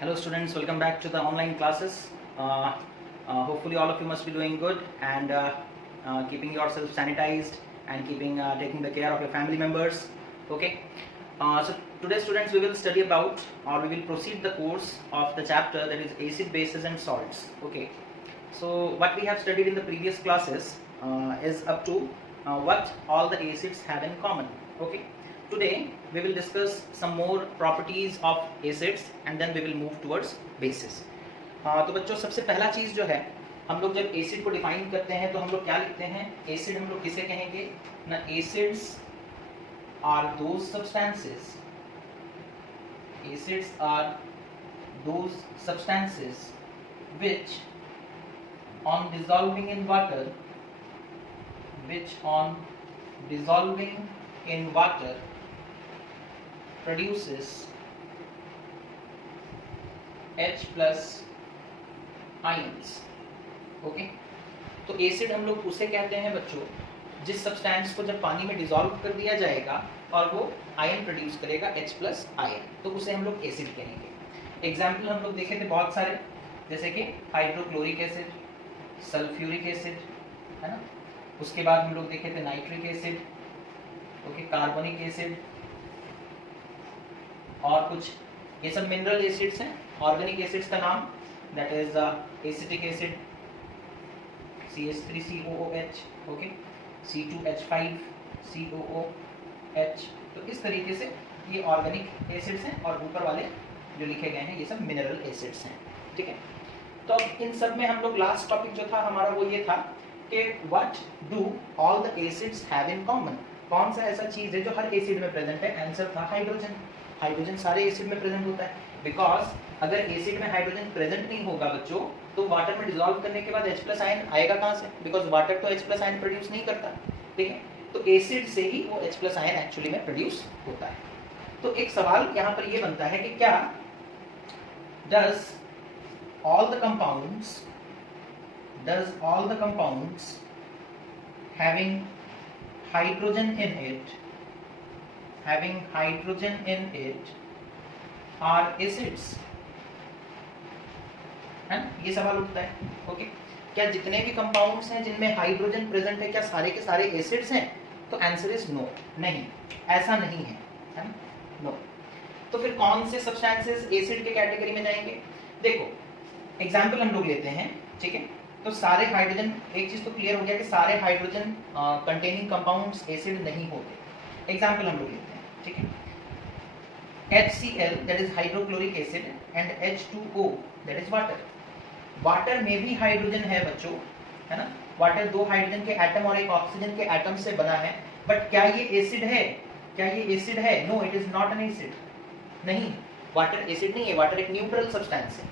Hello students, welcome back to the online classes. Hopefully all of you must be doing good and keeping yourself sanitized and taking the care of your family members. Okay. So today students we will study about, or we will proceed the course of the chapter that is acid, bases and salts. Okay. So what we have studied in the previous classes is up to what all the acids have in common. Okay. Today we will discuss some more properties of acids and then we will move towards bases. तो बच्चों सबसे पहला चीज जो है, हम लोग जब एसिड को डिफाइन करते हैं तो हम लोग क्या लिखते हैं? एसिड हम लोग किसे कहेंगे ना? Acids are those substances, acids are those substances which on dissolving in water, produces H plus ions. Okay, तो एसिड हम लोग उसे कहते हैं बच्चों जिस सब्सटेंस को जब पानी में डिसॉल्व कर दिया जाएगा और वो आयन प्रोड्यूस करेगा H प्लस आयन, तो उसे हम लोग एसिड कहेंगे. एग्जाम्पल हम लोग देखे थे बहुत सारे, जैसे कि हाइड्रोक्लोरिक एसिड, सल्फ्यूरिक एसिड, है ना. उसके बाद हम लोग देखे थे nitric acid, okay, carbonic acid और कुछ ये सब मिनरल एसिड्स हैं. ऑर्गेनिक एसिड्स का नाम that is acetic acid CH3COOH, okay, C2H5COOH. तो इस तरीके से ये ऑर्गेनिक एसिड्स हैं और ऊपर वाले जो लिखे गए हैं ये सब मिनरल एसिड्स हैं. ठीक है, तो अब इन सब में हम लोग लास्ट टॉपिक जो था हमारा वो ये था कि what do all the acids have in common. कौन सा ऐसा चीज है जो हर एसिड में प्रेजेंट है? आंसर था हाइड्रोजन. हाइड्रोजन सारे एसिड में प्रेजेंट होता है, बिकॉज अगर एसिड में हाइड्रोजन प्रेजेंट नहीं होगा बच्चों तो वाटर में डिसॉल्व करने के बाद H प्लस आयन आएगा कहाँ से? बिकॉज वाटर तो H प्लस आयन प्रोड्यूस नहीं करता. ठीक है, तो एसिड से ही वो H प्लस आयन एक्चुअली में प्रोड्यूस होता है. तो एक सवाल यहाँ पर ये बनता है कि क्या does all the compounds having hydrogen in it are acids? है ना, ये सवाल उठता है. ओके, क्या जितने भी कंपाउंड्स हैं जिनमें हाइड्रोजन प्रेजेंट है क्या सारे के सारे एसिड्स हैं? तो आंसर इज नो, नहीं, ऐसा नहीं है ना, नो. तो फिर कौन से सब्सटेंसेस एसिड के कैटेगरी में जाएंगे? देखो एग्जाम्पल हम लोग लेते हैं. ठीक है, तो सारे हाइड्रोजन, एक चीज तो क्लियर हो गया कि सारे हाइड्रोजन कंटेनिंग कंपाउंड्स एसिड नहीं होते. एग्जाम्पल हम लोग लेते हैं. ठीक है, HCl that is hydrochloric acid and H2O that is water. Water में भी हाइड्रोजन है बच्चों, है ना. वाटर दो हाइड्रोजन के एटम और एक ऑक्सीजन के एटम से बना है, बट क्या ये एसिड है? क्या ये एसिड है? No, it is not an acid. नहीं, वाटर एसिड नहीं है, वाटर एक न्यूट्रल सब्सटेंस है.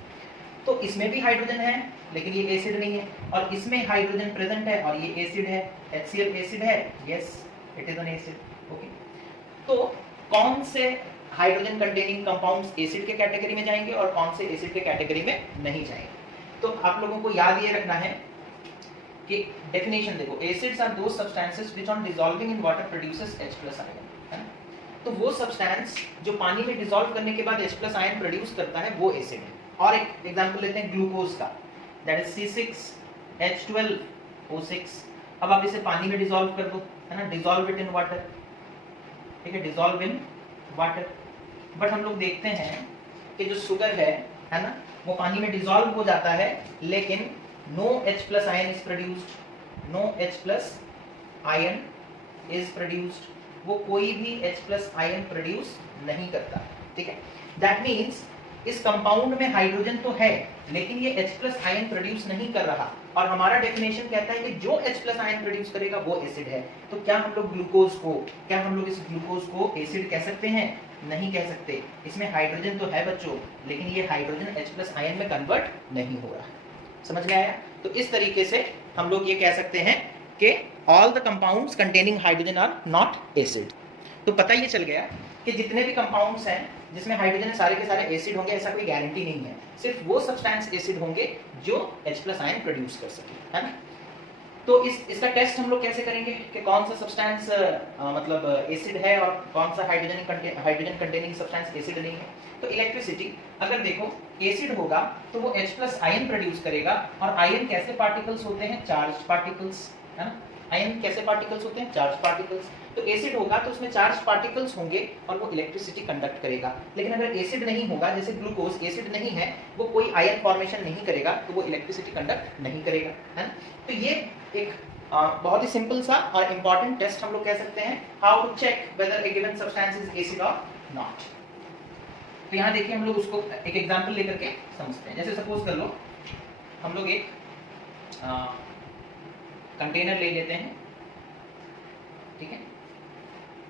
तो इसमें भी हाइड्रोजन है लेकिन ये एसिड नहीं है, और इसमें हाइड्रोजन प्रेजेंट है और ये एसिड है. HCl एसिड है, yes, it is an acid. Okay, तो कौन से हाइड्रोजन कंटेनिंग कंपाउंड्स एसिड के कैटेगरी में जाएंगे और कौन से एसिड के कैटेगरी में नहीं जाएंगे? तो आप लोगों को याद ये रखना है कि डेफिनेशन देखो, acids are those substances which on dissolving in water produces H plus ion, है ना. तो वो सब्सटेंस जो पानी में डिसॉल्व करने के बाद H प्लस आयन प्रोड्यूस करता है वो एसिड है. और एक एग्जांपल लेते हैं ग्लूकोज का, दैट इज C6H12O6. अब आप इसे पानी में डिसॉल्व कर दो, है ना, डिसॉल्व इट इन वाटर. ठीक है, डिसॉल्व इन वाटर. बट हम लोग देखते हैं कि जो शुगर है ना, वो पानी में डिसॉल्व हो जाता है लेकिन no H plus ion is produced, no H plus ion is produced. वो कोई भी H प्लस आयन प्रोड्यूस नहीं करता. ठीक है, दैट मीन्स इस कंपाउंड में हाइड्रोजन तो है लेकिन ये H प्लस आयन प्रोड्यूस नहीं कर रहा, और हमारा डेफिनेशन कहता है कि जो H प्लस आयन प्रोड्यूस करेगा वो एसिड है. तो क्या हम लोग ग्लूकोज को, क्या हम लोग इस ग्लूकोज को एसिड कह सकते हैं? नहीं कह सकते. इसमें हाइड्रोजन तो है बच्चों लेकिन ये हाइड्रोजन H प्लस आयन में कन्वर्ट नहीं हो रहा. समझ में आया? तो इस तरीके से हम लोग ये कह सकते हैं कि all the compounds containing hydrogen are not acid. तो पता ये चल गया कि जितने भी कंपाउंड्स हैं जिसमें हाइड्रोजन है सारे के सारे एसिड होंगे, ऐसा कोई गारंटी नहीं है. सिर्फ वो सब्सटेंस एसिड होंगे जो H प्लस आयन प्रोड्यूस कर सके, है ना. तो इसका टेस्ट हम लोग कैसे करेंगे कि कौन सा सब्सटेंस मतलब एसिड है और कौन सा हाइड्रोजन कंटेनिंग सब्सटेंस एसिड नहीं है। तो इलेक्ट्रिसिटी अगर देखो एसिड होगा तो वो H+ आयन प्रोड्यूस करेगा, और आयन कैसे पार्टिकल्स होते हैं? चार्ज पार्टिकल्स, है ना। आयन कैसे पार्टिकल्स होते हैं? Charge particles. तो एसिड होगा तो उसमें चार्ज पार्टिकल्स होंगे और वो इलेक्ट्रिसिटी कंडक्ट करेगा। लेकिन अगर एसिड नहीं होगा, जैसे ग्लूकोज एसिड नहीं है, वो कोई आयन फॉर्मेशन नहीं करेगा, तो वो इलेक्ट्रिसिटी कंडक्ट नहीं करेगा, है ना। तो ये एक बहुत ही सिंपल सा और इंपॉर्टेंट टेस्ट हम लोग कह सकते हैं, how to check whether a given substance is acid और नॉट। तो यहाँ देखिए हम लोग उसको एक एग्जांपल लेकर के समझते हैं। जैसे सपोज कर लो हम लोग एक कंटेनर ले लेते हैं, ठीक है।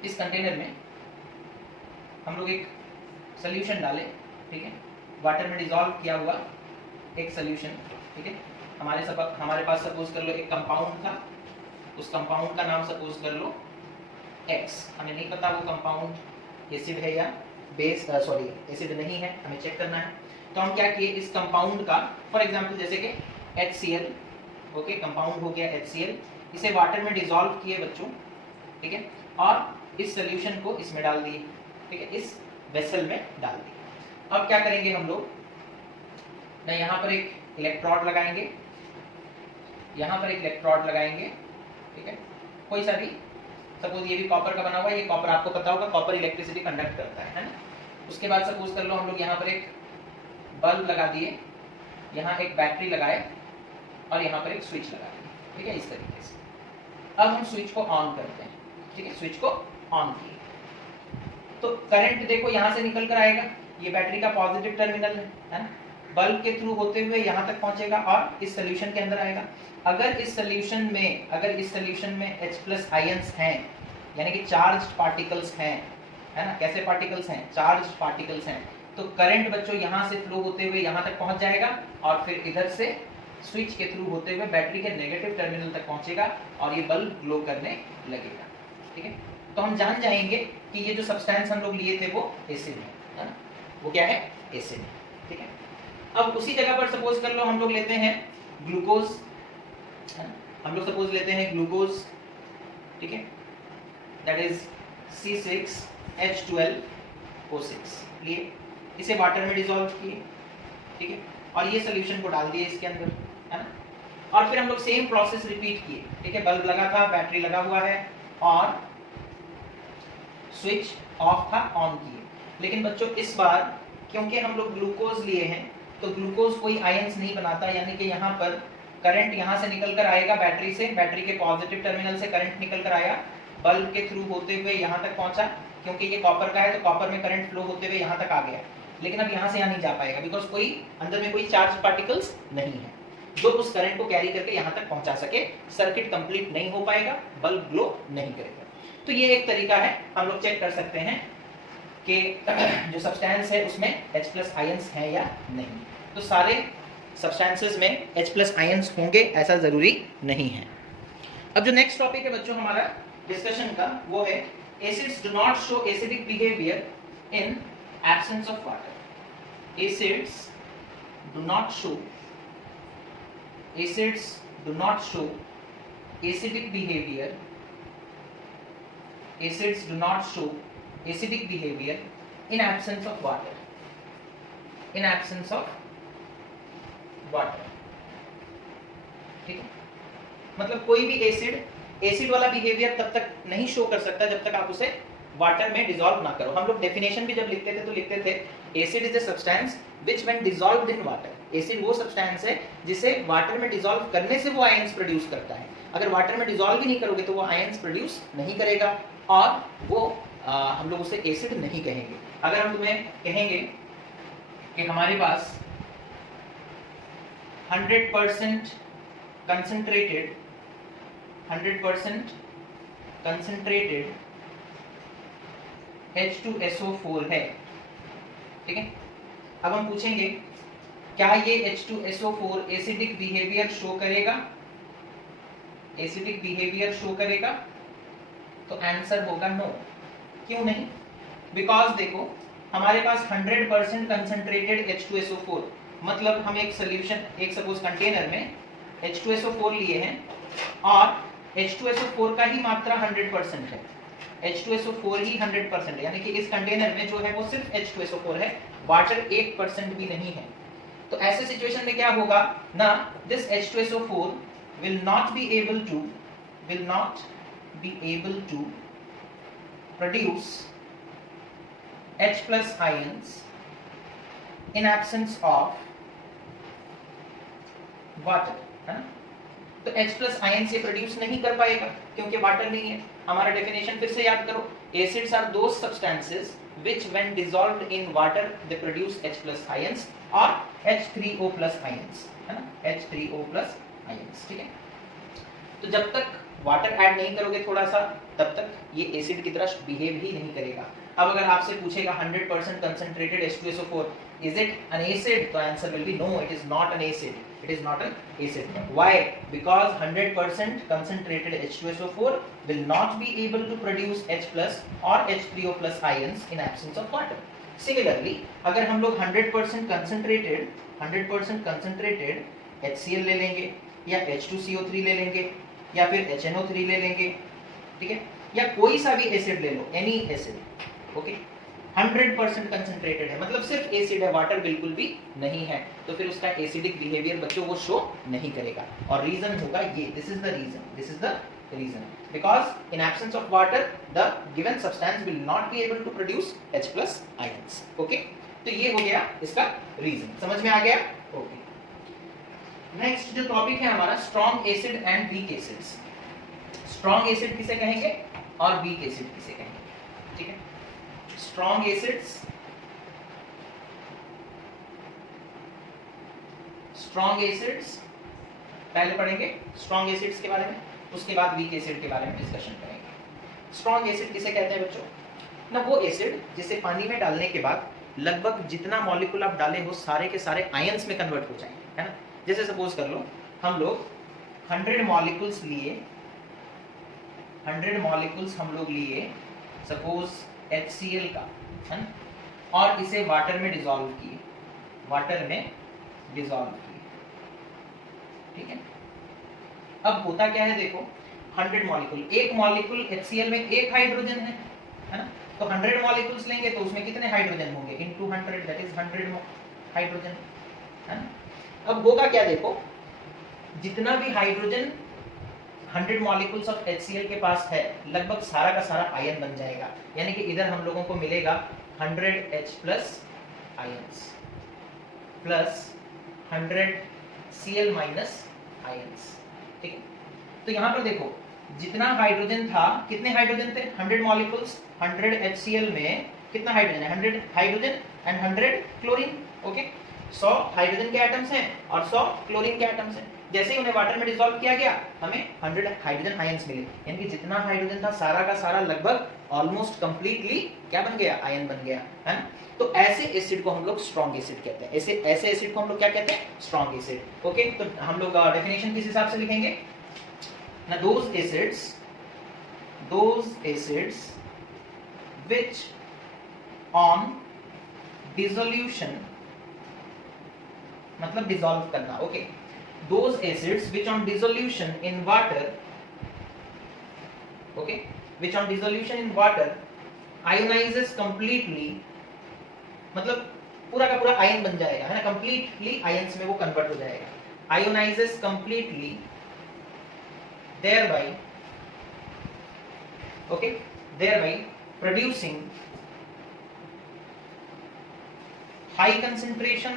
इस कंटेनर में हम लोग एक सोल्यूशन डालें, ठीक है, वाटर में डिसॉल्व किया हुआ एक सोल्यूशन, ठीक है। हमारे पास सपोज कर लो एक कंपाउंड था, उस कंपाउंड का नाम सपोज कर लो X। हमें नहीं पता वो कंपाउंड एसिड है या बेस, सॉरी एसिड नहीं है, हमें चेक करना है। तो हम क्या किए, इस कंपाउंड का फॉर एग्जांपल जैसे कि HCl, ओके, कंपाउंड हो गया HCl, इसे वाटर में डिसॉल्व किए बच्चों, ठीक है, और इस सोल्यूशन को इसमें डाल दिए, ठीक है, इस वेसल में डाल दिए। अब क्या करेंगे हम लोग ना, यहाँ पर एक इलेक्ट्रोड लगाएंगे, यहाँ पर एक इलेक्ट्रोड लगाएंगे, ठीक है, कोई सा भी, सपोज ये भी कॉपर का बना हुआ है, ये कॉपर आपको पता होगा कॉपर इलेक्ट्रिसिटी कंडक्ट करता है ना। उसके बाद सपोज कर लो हम लोग यहाँ पर एक बल्ब लगा दिए, यहाँ एक बैटरी लगाए और यहाँ पर एक स्विच लगा दिए, ठीक है, इस तरीके से। अब हम स्विच को ऑन करते हैं, ठीक है, स्विच को ऑन किए तो करंट देखो यहाँ से निकल कर आएगा, ये बैटरी का पॉजिटिव टर्मिनल है ना, बल्ब के थ्रू होते हुए यहाँ तक पहुंचेगा और इस सोल्यूशन के अंदर आएगा। अगर इस सोल्यूशन में H+ आयंस हैं, यानी कि चार्ज्ड पार्टिकल्स हैं, है ना, कैसे पार्टिकल्स हैं? चार्ज्ड पार्टिकल्स हैं, तो करंट बच्चों यहाँ से फ्लो होते हुए यहाँ तक पहुंच जाएगा और फिर इधर से स्विच के थ्रू होते हुए बैटरी के नेगेटिव टर्मिनल तक पहुंचेगा और ये बल्ब ग्लो करने लगेगा, ठीक है। तो हम जान जाएंगे कि ये जो सब्सटेंस हम लोग लिए थे वो एसिड है ना, वो क्या है? एसिड, ठीक है। अब उसी जगह पर सपोज कर लो हम लोग लेते हैं ग्लूकोज, हम लोग सपोज लेते हैं ग्लूकोज, ठीक है, दैट इज C6H12O6 लिए, इसे वाटर में डिसॉल्व किए, ठीक है, और ये सोल्यूशन को डाल दिए इसके अंदर, है ना, और फिर हम लोग सेम प्रोसेस रिपीट किए, ठीक है। बल्ब लगा था, बैटरी लगा हुआ है और स्विच ऑफ था, ऑन किए। लेकिन बच्चों इस बार क्योंकि हम लोग ग्लूकोज लिए हैं तो ग्लूकोज कोई आयंस नहीं बनाता, यानी कि यहाँ पर करंट यहाँ से निकल कर आएगा बैटरी से, बैटरी के पॉजिटिव टर्मिनल से करंट निकल कर आया, बल्ब के थ्रू होते हुए यहाँ तक पहुंचा, क्योंकि ये कॉपर का है तो कॉपर में करंट फ्लो होते हुए यहाँ तक आ गया। लेकिन अब यहाँ से यहाँ नहीं जा पाएगा बिकॉज कोई अंदर में कोई चार्ज पार्टिकल्स नहीं है जो उस करंट को कैरी करके यहाँ तक पहुंचा सके, सर्किट कंप्लीट नहीं हो पाएगा, बल्ब ग्लो नहीं करेगा। तो ये एक तरीका है, हम लोग चेक कर सकते हैं कि जो सब्सटेंस है उसमें H+ आयंस है या नहीं। तो सारे सब्सटेंसेस में H+ आयंस होंगे ऐसा जरूरी नहीं है। अब जो नेक्स्ट टॉपिक है बच्चों हमारा डिस्कशन का वो है acids do not show acidic behaviour in absence of water. Acids do not show acidic behaviour, acids do not show acidic behavior in absence of water, in absence of water, ठीक है। मतलब कोई भी acid वाला behaviour तब तक नहीं show कर सकता जब तक आप उसे वाटर में डिसॉल्व ना करो। हम लोग डेफिनेशन भी जब लिखते थे तो लिखते थे acid is a substance which when dissolved in water. Acid वो सब्सटेंस है जिसे वाटर में डिसॉल्व करने से वो आयंस प्रोड्यूस करता है। अगर वाटर में डिसॉल्व ही नहीं करोगे तो वो आयंस प्रोड्यूस नहीं करेगा और वो हम लोग उसे एसिड नहीं कहेंगे। अगर हम तुम्हें कहेंगे कि हमारे पास 100% कंसंट्रेटेड H2SO4 है, ठीक है। अब हम पूछेंगे क्या ये H2SO4 एसिडिक बिहेवियर शो करेगा? एसिडिक बिहेवियर शो करेगा? तो आंसर होगा नो। क्यों नहीं? बिकॉज देखो हमारे पास 100% कंसंट्रेटेड H2SO4, मतलब हम एक सॉल्यूशन, एक सपोज कंटेनर में H2SO4 लिए हैं और H2SO4 का ही मात्रा 100% है, H2SO4 ही 100% है, यानी कि इस कंटेनर में जो है वो सिर्फ H2SO4 है, वाटर 1% भी नहीं है। तो ऐसे सिचुएशन में क्या होगा ना, this H2SO4 will not be able to produce H plus ions in absence of water, है ना। तो H plus ions ये प्रोड्यूस नहीं कर पाएगा क्योंकि वाटर नहीं है। हमारा डेफिनेशन फिर से याद करो, acids are those substances which when dissolved in water they produce H plus ions और H3O plus ions, है ना, H3O plus ions, ठीक है। तो जब तक वाटर ऐड नहीं करोगे थोड़ा सा, तब तक ये एसिड की तरह बिहेव ही नहीं करेगा। अब अगर आपसे पूछेगा 100% concentrated H2SO4 is it an acid, तो answer will be no, it is not an acid, it is not an acid. Why? Because 100% concentrated H2SO4 will not be able to produce H plus or H3O plus ions in absence of water. Similarly, अगर हम लोग 100% concentrated HCl ले लेंगे या H2CO3 ले लेंगे या फिर HNO3 ले लेंगे, ठीक है, या कोई सा भी एसिड ले लो, एनी एसिड, ओके, 100% कंसंट्रेटेड है, मतलब सिर्फ एसिड है, वाटर बिल्कुल भी नहीं है, तो फिर उसका एसिडिक बिहेवियर बच्चों वो शो नहीं करेगा। और रीजन होगा ये, this is the reason because in absence of water the given substance will not be able to produce H plus ions, okay. तो ये हो गया इसका रीजन, समझ में आ गया, ओके। नेक्स्ट जो टॉपिक है हमारा, strong acid and weak acids. Strong acid किसे कहेंगे और वीक एसिड किसे कहेंगे, ठीक है। स्ट्रॉन्ग एसिड्स, पहले पढ़ेंगे स्ट्रॉन्ग एसिड्स के बारे में, उसके बाद वीक एसिड के बारे में डिस्कशन करेंगे। स्ट्रॉन्ग एसिड किसे कहते हैं बच्चों ना, वो एसिड जिसे पानी में डालने के बाद लगभग जितना मॉलिक्यूल आप डाले हो सारे के सारे आयंस में कन्वर्ट हो जाए, है ना। जैसे सपोज कर लो हम लोग 100 मॉलिक्यूल्स हम लोग लिए सपोज HCl का, है ना, और इसे वाटर में डिसॉल्व किए, ठीक है। अब होता क्या है देखो, 100 मॉलिक्यूल, एक मॉलिक्यूल HCl में एक हाइड्रोजन है ना, तो 100 मॉलिक्यूल्स लेंगे तो उसमें कितने हाइड्रोजन होंगे, इनटू 100 दैट इज 100 हाइड्रोजन, है ना। अब होगा क्या देखो, जितना भी हाइड्रोजन 100 मॉलिक्यूल्स ऑफ HCl के पास है लगभग सारा का सारा आयन बन जाएगा, यानी कि इधर हम लोगों को मिलेगा 100 H plus ions plus 100 Cl minus ions, ठीक है। तो यहाँ पर देखो जितना हाइड्रोजन था, कितने हाइड्रोजन थे, 100 मॉलिक्यूल्स, 100 HCl में कितना हाइड्रोजन है, 100 hydrogen and 100 chlorine, okay. 100 hydrogen के एटम्स हैं और 100 क्लोरीन के एटम्स हैं। जैसे ही उन्हें वाटर में डिसॉल्व किया गया हमें 100 हाइड्रोजन आयंस मिले, यानी कि जितना हाइड्रोजन था सारा का सारा लगभग ऑलमोस्ट कंप्लीटली क्या बन गया, आयन बन गया, है ना। तो ऐसे एसिड को हम लोग स्ट्रॉन्ग एसिड कहते हैं, ऐसे एसिड को हम लोग क्या कहते हैं, स्ट्रॉन्ग एसिड, ओके। तो हम लोग डेफिनेशन किस हिसाब से लिखेंगे ना, those acids which on dissolution, मतलब डिसॉल्व करना, okay, those acids which on dissolution in water, okay, which on dissolution in water ionizes completely, मतलब पूरा का पूरा आयन बन जाएगा, है ना, completely आयंस में वो कन्वर्ट हो जाएगा, ionizes completely, thereby producing high concentration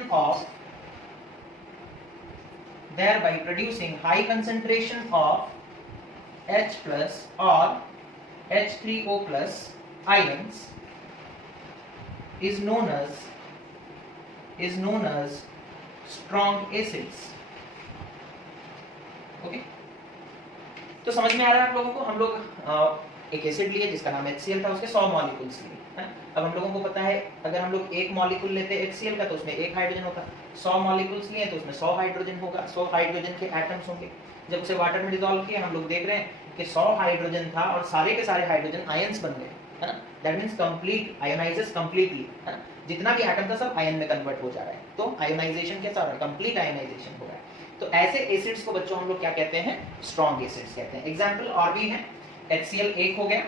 of H plus or H3O plus ions is known as strong acids, okay. तो समझ में आ रहा है आप लोगों को, हम लोग एक एसिड लिए जिसका नाम HCl था, उसके 100 मॉलिक्यूल्स लिए, है। अब हम लोगों को पता है अगर हम लोग एक मॉलिक्यूल लेते हैं HCl का तो उसमें एक हाइड्रोजन होता, 100 मॉलिक्यूल्स लिए तो उसमें 100 हाइड्रोजन होगा, 100 हाइड्रोजन के एटम्स होंगे। जब उसे वाटर में डिसॉल्व किया हम लोग देख रहे हैं कि 100 हाइड्रोजन था और सारे के सारे हाइड्रोजन आयंस बन गए, है ना। That means complete ionises completely, है ना, जितना भी एटम था सब आयन में कन्वर्ट हो जा रहा है, तो आयोनाइजेशन कैसा हो रहा है, कंप्लीट आयोनाइजेशन हो रहा है। तो ऐसे एसिड्स को बच्चों हम लोग क्या कहते हैं, स्ट्रॉन्ग एसिड्स कहते हैं। एग्जाम्पल और भी है, HCl एक हो गया,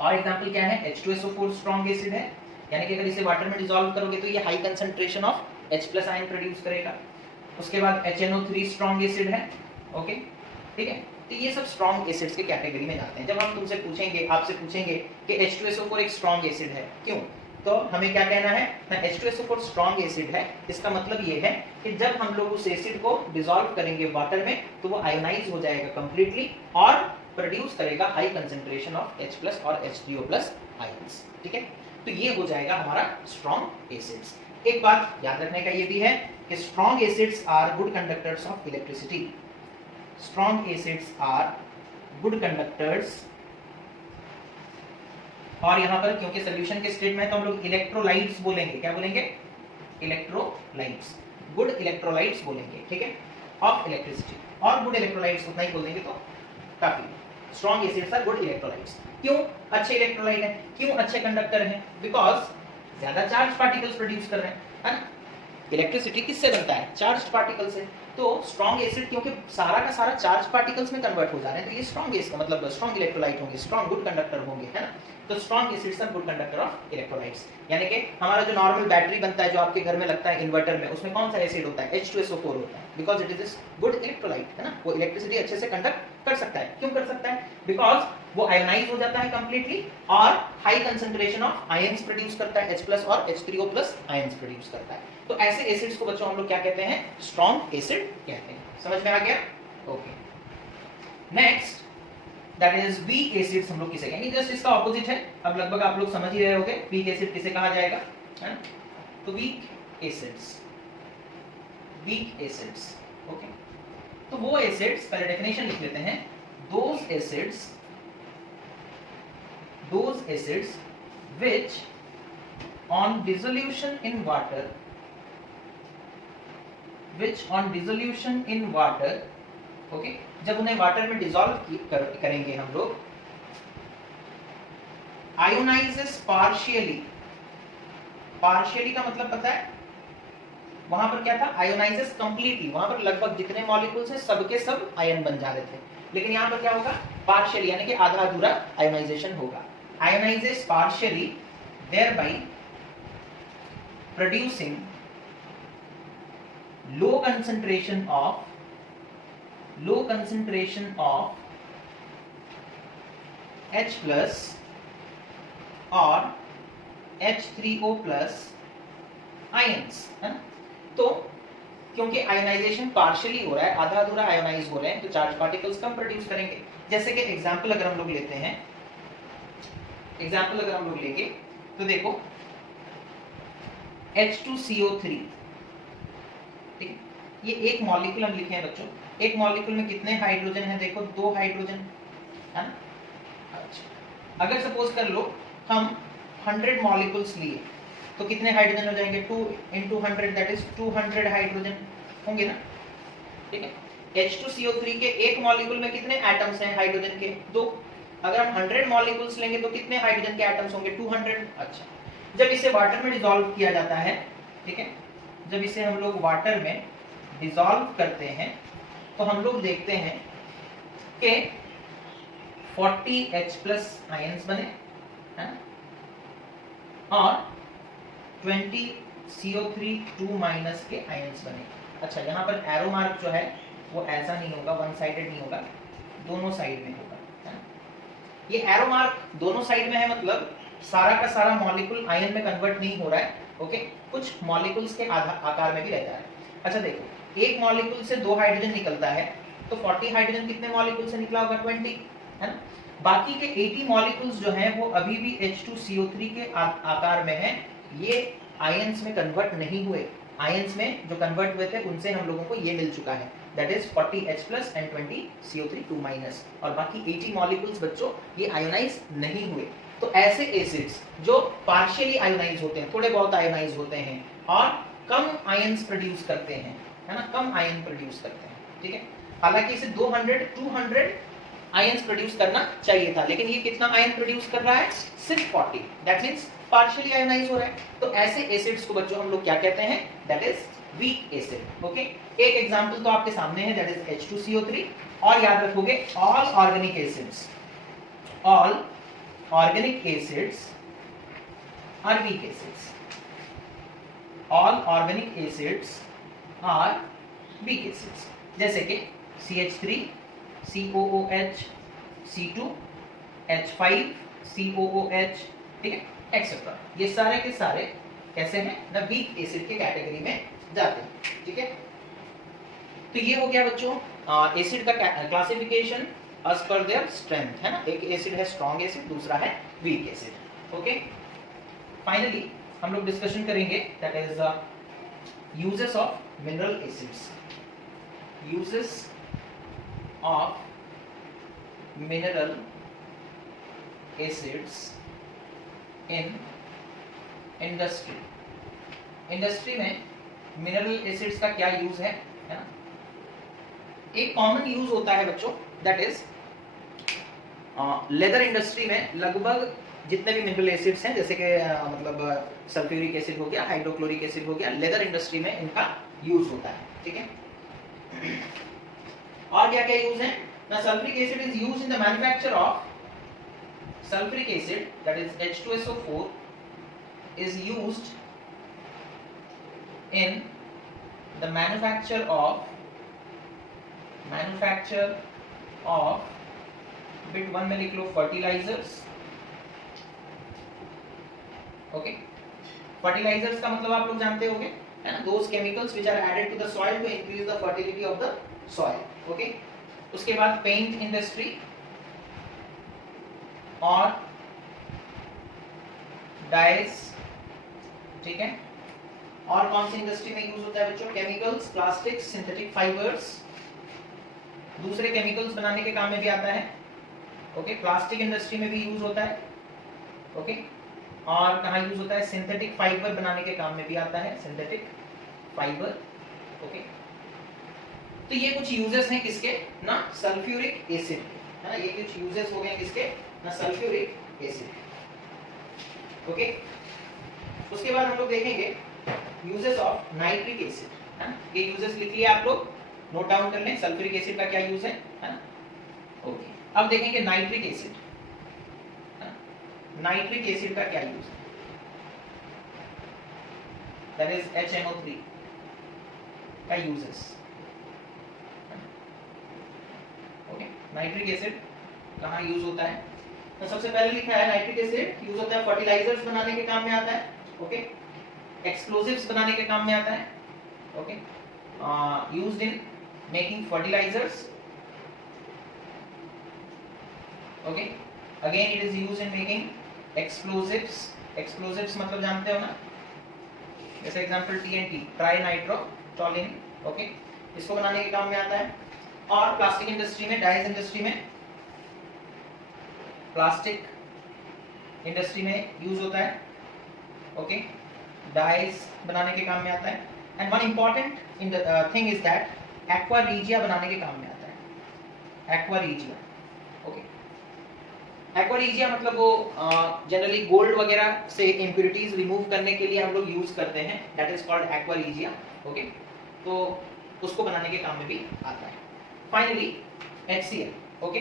और एग्जाम्पल क्या है, H2SO4 स्ट्रॉन्ग एसिड है, यानी कि अगर इसे वाटर में डिसॉल्व करोगे तो ये high concentration of H+ ion produce करेगा। उसके बाद HNO3 स्ट्रॉन्ग एसिड है, ओके, ठीक है। तो ये सब स्ट्रॉन्ग एसिड्स के कैटेगरी में जाते हैं। जब हम तुमसे पूछेंगे, आपसे पूछेंगे कि H2SO4 एक स्ट्रॉन्ग एसिड है, क्यों, तो हमें क्या कहना है, H2SO4 स्ट्रॉन्ग एसिड है, इसका मतलब ये है कि जब हम लोग उस एसिड को डिसॉल्व करेंगे वाटर में तो वो आयोनाइज हो जाएगा कंप्लीटली और प्रोड्यूस करेगा हाई कंसंट्रेशन ऑफ H+ और H3O+ आयंस, ठीक है। तो ये हो जाएगा हमारा स्ट्रॉन्ग एसिड्स। एक बात याद रखने का ये भी है कि strong acids are good conductors of electricity. Strong acids are good conductors, और यहाँ पर क्योंकि सोल्यूशन के स्टेट में तो हम लोग इलेक्ट्रोलाइट्स बोलेंगे, क्या बोलेंगे, इलेक्ट्रोलाइट्स, गुड इलेक्ट्रोलाइट्स बोलेंगे, ठीक है, ऑफ इलेक्ट्रिसिटी। और गुड इलेक्ट्रोलाइट्स उतना ही बोल देंगे तो काफी। Strong acids are good electrolytes. क्यों अच्छे इलेक्ट्रोलाइट हैं, क्यों अच्छे कंडक्टर हैं, बिकॉज ज्यादा चार्ज पार्टिकल्स प्रोड्यूस कर रहे हैं, है ना। इलेक्ट्रिसिटी किससे बनता है, चार्ज पार्टिकल से। तो स्ट्रॉन्ग एसिड क्योंकि सारा का सारा चार्ज पार्टिकल्स में कन्वर्ट हो जा रहे हैं, तो ये स्ट्रॉन्ग एसिड मतलब स्ट्रॉन्ग इलेक्ट्रोलाइट होंगे, स्ट्रॉन्ग गुड कंडक्टर होंगे, है ना। तो strong acids are good conductor of electrolytes. यानी कि हमारा जो नॉर्मल बैटरी बनता है, जो आपके घर में लगता है इन्वर्टर में, उसमें कौन सा एसिड होता है, H2SO4 होता है, because it is good electrolyte, है ना। वो इलेक्ट्रिसिटी अच्छे से कंडक्ट कर सकता है। क्यों कर सकता है, बिकॉज वो आयोनाइज हो जाता है कंप्लीटली और high concentration of ions produce करता है, H+ और H3O+ आयंस प्रोड्यूस करता है। तो ऐसे एसिड्स को बच्चों हम लोग क्या कहते हैं, स्ट्रॉन्ग एसिड कहते हैं। समझ में आ गया, okay. Next that is weak acids हम लोग किसे कहेंगे, जस्ट इसका ऑपोजिट है। अब लगभग आप लोग समझ ही रहे होंगे वीक एसिड किसे कहा जाएगा, है ना। तो weak acids, weak acids, okay. तो वो एसिड्स, पहले डेफिनेशन लिख लेते हैं, those acids which on dissolution in water, okay, जब उन्हें वाटर में डिसॉल्व करेंगे हम लोग, आयोनाइजेस पार्शियली, पार्शियली का मतलब पता है, वहां पर क्या था, आयोनाइजेस कंप्लीटली, वहां पर लगभग जितने मॉलिक्यूल्स हैं सबके सब आयन बन जा रहे थे, लेकिन यहां पर क्या होगा, पार्शियली, यानी कि आधा अधूरा आयोनाइजेशन होगा। Ionises partially thereby producing low concentration of H+ और H3O+ आयंस, है ना। तो क्योंकि आयोनाइजेशन पार्शियली हो रहा है, आधा अधूरा आयोनाइज हो रहे हैं, तो चार्ज पार्टिकल्स कम प्रोड्यूस करेंगे। जैसे कि एग्जांपल अगर हम लोग लेते हैं, एग्जांपल अगर हम लोग लेंगे तो देखो H2CO3, ठीक है, ये एक मॉलिक्यूल हम लिखे हैं बच्चों, एक मॉलिक्यूल में कितने हाइड्रोजन है, देखो 2 हाइड्रोजन, है ना। अच्छा, अगर सपोज कर लो हम 100 मॉलिक्यूल्स लिए तो कितने हाइड्रोजन हो जाएंगे, 2 × 100 दैट इज 200 हाइड्रोजन होंगे ना, ठीक है। H2CO3 के एक मॉलिक्यूल में कितने एटम्स हैं हाइड्रोजन के, 2। अगर हम 100 मॉलिक्यूल्स लेंगे तो कितने हाइड्रोजन के एटम्स होंगे, 200। अच्छा, जब इसे वाटर में डिसॉल्व किया जाता है, ठीक है, जब इसे हम लोग वाटर में डिसॉल्व करते हैं तो हम लोग देखते हैं कि 40 H+ आयंस बने, है ना, और 20 CO3 2- के आयंस बने। अच्छा, यहाँ पर एरो मार्क जो है वो ऐसा नहीं होगा, वन साइडेड नहीं होगा, दोनों साइड में होगा, है ना। ये एरो मार्क दोनों साइड में है, मतलब सारा का सारा मॉलिक्यूल आयन में कन्वर्ट नहीं हो रहा है, ओके, कुछ मॉलिक्यूल्स के आकार में भी रहता है। अच्छा देखो, एक मॉलिक्यूल से 2 हाइड्रोजन निकलता है तो 40 हाइड्रोजन कितने मॉलिक्यूल से निकला होगा, 20, है ना। बाकी के 80 मॉलिक्यूल्स जो हैं वो अभी भी H2CO3 के आकार में हैं, ये आयंस में कन्वर्ट नहीं हुए। आयंस में जो कन्वर्ट हुए थे उनसे हम लोगों को ये मिल चुका है, that is 40 H+ and 20 CO3 2-, और बाकी 80 मॉलिक्यूल्स बच्चों ये आयोनाइज नहीं हुए। तो ऐसे एसिड्स जो पार्शियली आयोनाइज होते हैं, थोड़े बहुत आयोनाइज होते हैं और कम आयंस प्रोड्यूस करते हैं, है ना, कम आयन प्रोड्यूस करते हैं, ठीक है। हालांकि इसे 200 आयंस प्रोड्यूस करना चाहिए था, लेकिन ये कितना आयन प्रोड्यूस कर रहा है, सिर्फ 40, दैट मींस पार्शियली आयोनाइज हो रहा है। तो ऐसे एसिड्स को बच्चों हम लोग क्या कहते हैं, that is weak acid. Okay, एक एग्जांपल तो आपके सामने है, दैट इज H2CO3। और याद रखोगे all organic acids, all organic acids are weak acids, all organic acids are weak acids. जैसे कि CH3 COOH, C2 H5 COOH, ठीक है, एक्सेट्रा। ये सारे के सारे कैसे हैं ना, वीक एसिड के कैटेगरी में जाते हैं। ठीक है, तो ये हो गया बच्चों एसिड का classification as per their strength, है ना। एक एसिड है स्ट्रॉन्ग एसिड, दूसरा है वीक एसिड। ओके, फाइनली हम लोग डिस्कशन करेंगे that is the uses of mineral acids, uses of mineral acids in industry. Industry में मिनरल एसिड्स का क्या यूज है ना। एक कॉमन यूज होता है बच्चों, दैट इज लेदर इंडस्ट्री में लगभग जितने भी मिनरल एसिड्स हैं, जैसे कि मतलब सल्फ्यूरिक एसिड हो गया, हाइड्रोक्लोरिक एसिड हो गया, लेदर इंडस्ट्री में इनका यूज होता है। ठीक है, और क्या क्या यूज है ना। Sulphuric acid is used in the manufacture of sulfuric acid, that is H2SO4, is used in the manufacture of bit 1 molecule fertilizers. Okay, fertilizers का मतलब आप लोग जानते होंगे, है ना, those chemicals which are added to the soil to increase the fertility of the soil. Okay, उसके बाद पेंट इंडस्ट्री और डाइज, ठीक है। और कौन सी इंडस्ट्री में यूज होता है बच्चों, केमिकल्स, प्लास्टिक्स, सिंथेटिक फाइबर्स, दूसरे केमिकल्स बनाने के काम में भी आता है। ओके, प्लास्टिक इंडस्ट्री में भी यूज होता है। ओके, और कहाँ यूज होता है, सिंथेटिक फाइबर बनाने के काम में भी आता है, सिंथेटिक फाइबर। ओके, तो ये कुछ यूजेस हैं किसके ना, सल्फ्यूरिक एसिड, है ना। ये कुछ यूजेस हो गए किसके ना, सल्फ्यूरिक एसिड। ओके, उसके बाद हम लोग देखेंगे यूजेस ऑफ नाइट्रिक एसिड, है ना। ये यूजेस लिख लिए आप लोग, नोट डाउन कर लें, सल्फ्यूरिक एसिड का क्या यूज है ना। ओके, अब देखेंगे नाइट्रिक एसिड, नाइट्रिक एसिड का क्या यूज है, दैट इज HNO3 का यूजेस। ओके, नाइट्रिक एसिड कहाँ यूज होता है, तो सबसे पहले लिखा है नाइट्रिक एसिड यूज होता है फर्टिलाइजर्स बनाने के काम में आता है। ओके, एक्सप्लोजिव्स बनाने के काम में आता है। Okay, used in making fertilisers. Okay, again it is used in making explosives. Explosives मतलब जानते हो ना, जैसे example TNT, trinitrotoluene. Okay, इसको बनाने के काम में आता है। और प्लास्टिक इंडस्ट्री में, डाइज इंडस्ट्री में, प्लास्टिक इंडस्ट्री में यूज होता है। ओके, डाइज बनाने के काम में आता है। And one important thing is that aqua regia बनाने के काम में आता है, aqua regia. Okay, aqua regia मतलब वो जनरली गोल्ड वगैरह से इंप्योरिटीज रिमूव करने के लिए हम लोग यूज करते हैं, that is called aqua regia. Okay, तो उसको बनाने के काम में भी आता है। Finally HCl। ओके,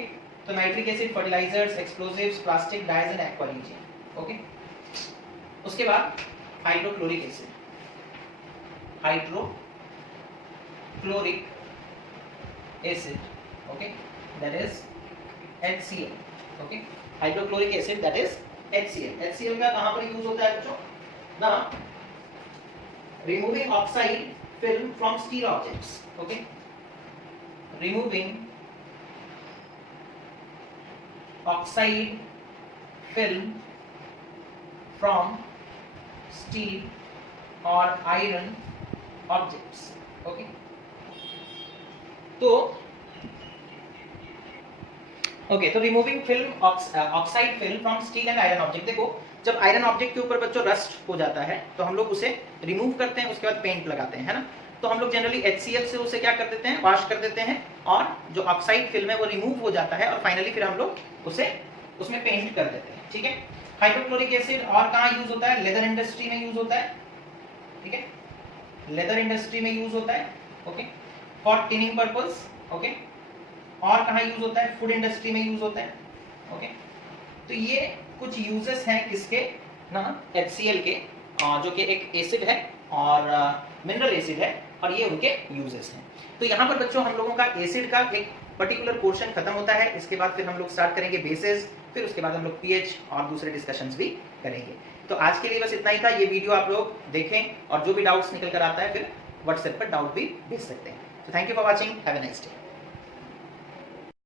तो nitric acid, fertilisers, explosives, plastic, dyes and aqua regia. Okay, उसके बाद hydrochloric acid, hydrochloric acid. Okay, that is HCl। Okay, hydrochloric acid that is HCl। HCl का कहां पर यूज होता है बच्चों ना, removing oxide film from steel objects. Okay, removing oxide film from steel और आयरन ऑब्जेक्ट्स। ओके, तो removing film oxide film from steel and iron object. देखो, जब आयरन ऑब्जेक्ट के ऊपर बच्चों रस्ट हो जाता है तो हम लोग उसे रिमूव करते हैं, उसके बाद पेंट लगाते हैं, है ना। तो हम लोग जनरली HCl से उसे क्या कर देते हैं, वॉश कर देते हैं, और जो ऑक्साइड फिल्म है वो रिमूव हो जाता है, और फाइनली फिर हम लोग उसे उसमें पेंट कर देते हैं। ठीक है, हाइड्रोक्लोरिक एसिड और कहाँ यूज होता है, लेदर इंडस्ट्री में यूज होता है। ठीक है, लेदर इंडस्ट्री में यूज होता है, okay, for tinning purpose, okay, और कहाँ यूज होता है, फूड इंडस्ट्री में यूज होता है, ओके। तो ये कुछ यूजेस हैं किसके ना, HCl के, जो कि एक एसिड है और मिनरल एसिड है, और ये उनके यूजेस हैं। तो यहाँ पर बच्चों हम लोगों का एसिड का एक पर्टिकुलर पोर्शन खत्म होता है, इसके बाद फिर हम लोग स्टार्ट करेंगे बेसिस, फिर उसके बाद हम लोग पीएच और दूसरे डिस्कशंस भी करेंगे। तो आज के लिए बस इतना ही था। ये वीडियो आप लोग देखें और जो भी डाउट्स निकल कर आता है फिर व्हाट्सएप पर डाउट भी भेज सकते हैं। तो thank you for watching, have a nice day.